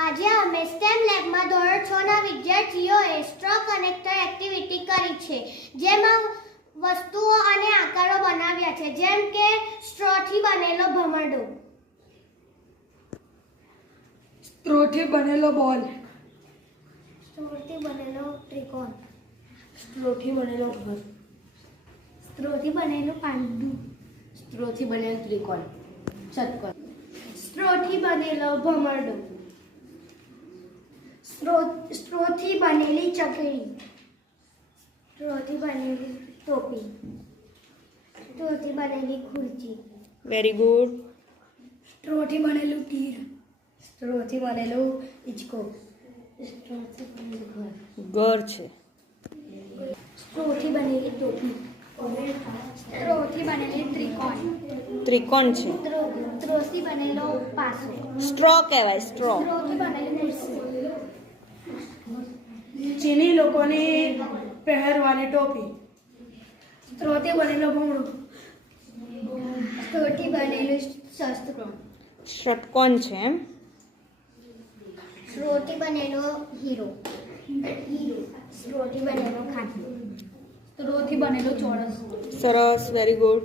આજે અમે સ્ટેમ લેબમાં ધોરણ 6 ના વિદ્યાર્થીઓએ સ્ટ્રો કનેક્ટર એક્ટિવિટી કરી છે, જેમાં વસ્તુઓ અને આકારો બનાવ્યા છે, જેમ કે સ્ટ્રોથી બનેલો ભમરડો, સ્ટ્રોથી બનેલો બોલ, સ્ટ્રોથી બનેલો ત્રિકોણ, સ્ટ્રોથી બનેલો ઘર, સ્ટ્રોથી બનેલું પાંદડું, સ્ટ્રોથી બનેલો ત્રિકોણ, ષટકોણ, સ્ટ્રોથી બનેલો ભમરડો, સ્ટ્રોથી બનેલી ચકરી, સ્ટ્રોથી બનેલી ટોપી, સ્ટ્રોથી બનેલી ખુરચી, વેરી ગુડ. સ્ટ્રોથી બનેલું તીર, સ્ટ્રોથી બનેલું હિંચકો, સ્ટ્રોથી બનેલું ઘર છે. સ્ટ્રોથી બનેલી ટોપી, સ્ટ્રોથી બનેલી ત્રિકોણ, ત્રિકોણ છે. સ્ટ્રોથી બનેલો પાસો, સ્ટ્રો કહેવાય. સ્ટ્રો. સ્ટ્રોથી બનેલી ખુરશી, ચીની લોકોની પહેરવાની ટોપી, સ્ટ્રોથી બનેલો ભમરો, સ્ટ્રોથી બનેલું શસ્ત્ર, ષટકોણ છે એમ. સ્ટ્રોથી બનેલો હીરો, સ્ટ્રોથી બનેલો ખાંચો, સ્ટ્રોથી બનેલો ચોરસ, સરસ. Very good.